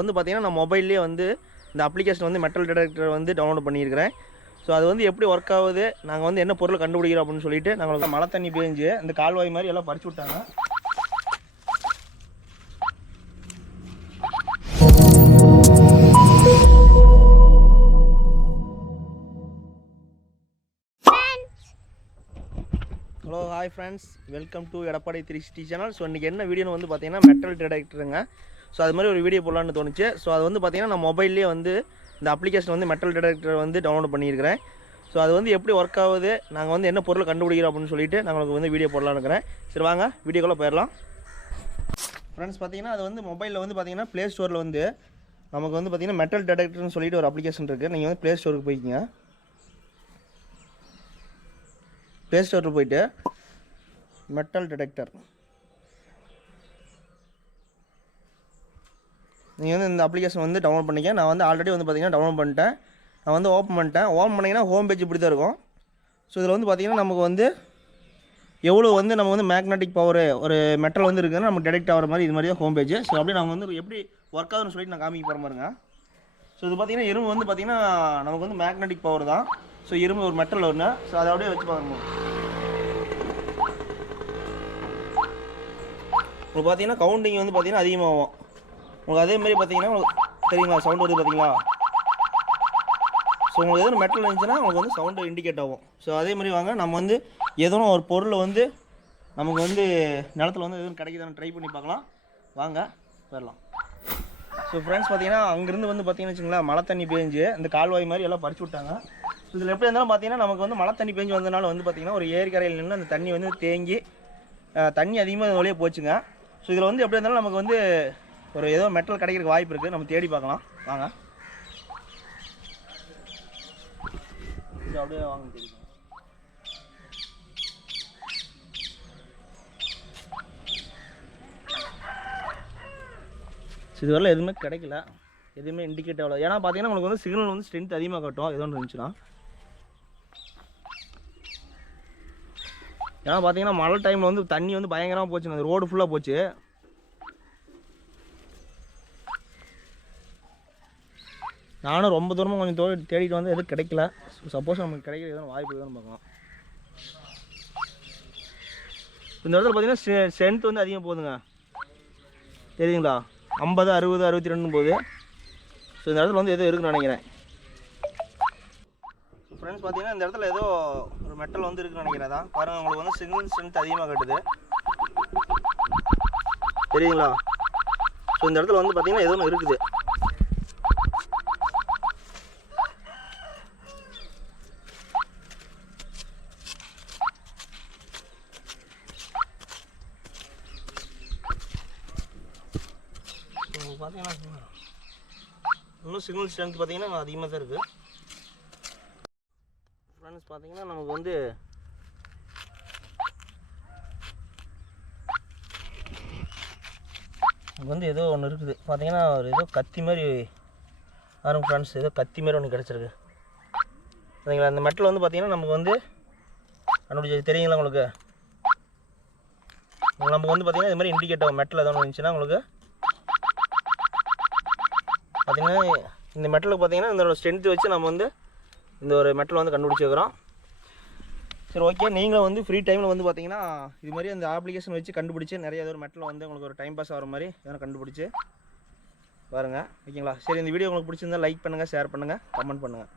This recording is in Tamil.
வந்து பார்த்திங்கன்னா நான் மொபைல்லேயே வந்து இந்த அப்ளிகேஷன் வந்து மெட்டல் டிடெக்டர் வந்து டவுன்லோட் பண்ணியிருக்கிறேன். ஸோ அது வந்து எப்படி ஒர்க் ஆகுது நாங்கள் வந்து என்ன பொருளை கண்டுபிடிக்கிறோம் அப்படின்னு சொல்லிட்டு நாங்கள் மழை தண்ணி பேஞ்சு இந்த கால்வாய் மாதிரி எல்லாம் பறிச்சு விட்டாங்க. Hello hi friends welcome to Edappadi three city channel so இன்றைக்கி என்ன வீடியோன்னு வந்து பார்த்தீங்கன்னா மெட்டல் டிடெக்டருங்க ஸோ அது மாதிரி ஒரு வீடியோ போடலான்னு தோணுச்சு. ஸோ அது வந்து பார்த்தீங்கன்னா நான் மொபைல்லேயே வந்து இந்த அப்ளிகேஷன் வந்து மெட்டல் டிடெக்டர் வந்து டவுன்லோட் பண்ணியிருக்கிறேன். ஸோ அது வந்து எப்படி ஒர்க் ஆகுது நாங்கள் வந்து என்ன பொருளை கண்டுபிடிக்கிறோம் அப்படின்னு சொல்லிட்டு நாங்களுக்கு வந்து வீடியோ போடலான்னு இருக்கிறேன். சரி வாங்க வீடியோக்குள்ளே போயிடலாம். ஃப்ரெண்ட்ஸ் பார்த்தீங்கன்னா அது வந்து மொபைலில் வந்து பார்த்தீங்கன்னா ப்ளே ஸ்டோரில் வந்து நமக்கு வந்து பார்த்தீங்கன்னா மெட்டல் டிடெக்டர்னு சொல்லிட்டு ஒரு அப்ளிகேஷன் இருக்குது நீங்கள் வந்து ப்ளே ஸ்டோருக்கு போய்க்கிங்க. ப்ளே ஸ்டோரில் போயிட்டு மெட்டல் டிடெக்டர் நீங்கள் வந்து இந்த அப்ளிகேஷன் வந்து டவுன்லோட் பண்ணிக்க. நான் வந்து ஆல்ரெடி வந்து பார்த்தீங்கன்னா டவுன்லோட் பண்ணிட்டேன். நான் வந்து ஓப்பன் பண்ணிட்டேன். ஓப்பன் பண்ணிங்கன்னா ஹோம் பேஜ் இப்படி தான் இருக்கும். ஸோ இதில் வந்து பார்த்தீங்கன்னா நமக்கு வந்து எவ்வளோ வந்து நம்ம வந்து மேக்னெட்டிக் பவர் ஒரு மெட்டல் வந்து இருக்குதுன்னா நமக்கு டெடெக்ட் ஆகிற மாதிரி இது மாதிரி தான் ஹோம் பேஜ் ஸோ அப்படியே நம்ம வந்து எப்படி ஒர்க் ஆகுதுன்னு சொல்லிட்டு நான் காமிக்க போகிற பாருங்க. ஸோ இது பார்த்திங்கன்னா இரும்பு வந்து பார்த்திங்கன்னா நமக்கு வந்து மேக்னெட்டிக் பவர் தான். ஸோ இரும்பு ஒரு மெட்டல் ஒன்று ஸோ அதை அப்படியே வச்சு பார்க்கணும் இப்போ பார்த்தீங்கன்னா கவுண்டிங் வந்து பார்த்தீங்கன்னா அதிகமாகும். உங்களுக்கு அதே மாதிரி பார்த்தீங்கன்னா உங்களுக்கு தெரியுங்களா சவுண்ட் வருது பார்த்தீங்களா? ஸோ உங்களுக்கு எதுவும் மெட்டல் இருந்துச்சுன்னா உங்களுக்கு வந்து சவுண்டு இண்டிகேட் ஆகும். ஸோ அதே மாதிரி வாங்க நம்ம வந்து ஏதோ ஒரு பொருளை வந்து நமக்கு வந்து நிலத்துல வந்து எதுவும் கிடைக்குதான்னு ட்ரை பண்ணி பார்க்கலாம். வாங்க வரலாம் ஸோ ஃப்ரெண்ட்ஸ் பார்த்தீங்கன்னா அங்கேருந்து வந்து பார்த்தீங்கன்னு வச்சுங்களேன் மழை தண்ணி பேஞ்சு இந்த கால்வாய் மாதிரி எல்லாம் பறிச்சு விட்டாங்க. ஸோ இதில் எப்படி இருந்தாலும் பார்த்தீங்கன்னா நமக்கு வந்து மழை தண்ணி பேஞ்சு வந்தனால வந்து பார்த்தீங்கன்னா ஒரு ஏரிக்கரையில் நின்று அந்த தண்ணி வந்து தேங்கி தண்ணி அதிகமாக வழியாக வழியே போச்சுங்க. ஸோ இதில் வந்து எப்படி இருந்தாலும் நமக்கு வந்து ஒரு ஏதோ மெட்டல் கிடைக்கிறதுக்கு வாய்ப்பு இருக்குது நம்ம தேடி பார்க்கலாம். வாங்க. இது அப்படியே வாங்க தேடி இது வரல எதுவுமே கிடைக்கல. எதுவுமே இண்டிகேட் ஆகல. ஏன்னா பார்த்தீங்கன்னா உங்களுக்கு வந்து சிக்னல் வந்து ஸ்ட்ரென்த் அதிகமாக காட்டும். எதோ ஒன்று இருந்துச்சுன்னா. ஏன்னா பார்த்தீங்கன்னா மழை டைமில் வந்து தண்ணி வந்து பயங்கரமாக போச்சு அந்த ரோடு ஃபுல்லாக போச்சு. நானும் ரொம்ப தூரமாக கொஞ்சம் தோடி தேடிட்டு வந்து எதுவும் கிடைக்கல. சப்போஸ் நமக்கு கிடைக்கிற எதுவும் வாய்ப்பு எதுவும் பார்க்கலாம். இந்த இடத்துல பார்த்தீங்கன்னா ஸ்ட்ரென்த் வந்து அதிகம் போகுதுங்க. தெரியுங்களா ஐம்பது அறுபது அறுபத்தி ரெண்டு போகுது. ஸோ இந்த இடத்துல வந்து எதுவும் இருக்குன்னு நினைக்கிறேன். ஃப்ரெண்ட்ஸ் பார்த்தீங்கன்னா இந்த இடத்துல ஏதோ ஒரு மெட்டல் வந்து இருக்குன்னு நினைக்கிறேன் தான் பாருங்கள் உங்களுக்கு வந்து சிங்கிள் ஸ்ட்ரென்த் அதிகமாக கட்டுது. தெரியுங்களா ஸோ இந்த இடத்துல வந்து பார்த்தீங்கன்னா எதுவும் இருக்குது. உங்களுக்கு பார்த்தீங்கன்னா இன்னும் சிக்னல் ஸ்ட்ரென்த் பார்த்தீங்கன்னா அதிகமாக தான் இருக்குது ஃப்ரெண்ட்ஸ் பார்த்தீங்கன்னா நமக்கு வந்து நமக்கு வந்து ஏதோ ஒன்று இருக்குது. பார்த்தீங்கன்னா ஒரு ஏதோ கத்தி மாதிரி வரும் ஃப்ரெண்ட்ஸ் ஏதோ கத்தி மாதிரி ஒன்று கிடச்சிருக்கு. சரிங்களா? அந்த மெட்டல் வந்து பார்த்தீங்கன்னா நமக்கு வந்து கண்டுபிடிச்சி தெரியுங்களா உங்களுக்கு? நமக்கு வந்து பார்த்தீங்கன்னா இது மாதிரி இண்டிகேட்டர் மெட்டில் ஏதோ ஒன்று இருந்துச்சுன்னா உங்களுக்கு பார்த்தீங்கன்னா இந்த மெட்டலுக்கு பார்த்தீங்கன்னா இந்த ஸ்ட்ரென்த்து வச்சு நம்ம வந்து இந்த ஒரு மெட்டல் வந்து கண்டுபிடிச்சிருக்கிறோம் சரி ஓகே நீங்களும் வந்து ஃப்ரீ டைமில் வந்து பார்த்தீங்கன்னா இது மாதிரி அந்த ஆப்ளிகேஷன் வச்சு கண்டுபிடிச்சி நிறைய ஏதோ ஒரு மெட்டல் வந்து உங்களுக்கு ஒரு டைம் பாஸ் ஆகிற மாதிரி எதனா கண்டுபிடிச்சி பாருங்கள் ஓகேங்களா? சரி இந்த வீடியோ உங்களுக்கு பிடிச்சிருந்தா லைக் பண்ணுங்கள் ஷேர் பண்ணுங்கள் கமெண்ட் பண்ணுங்கள்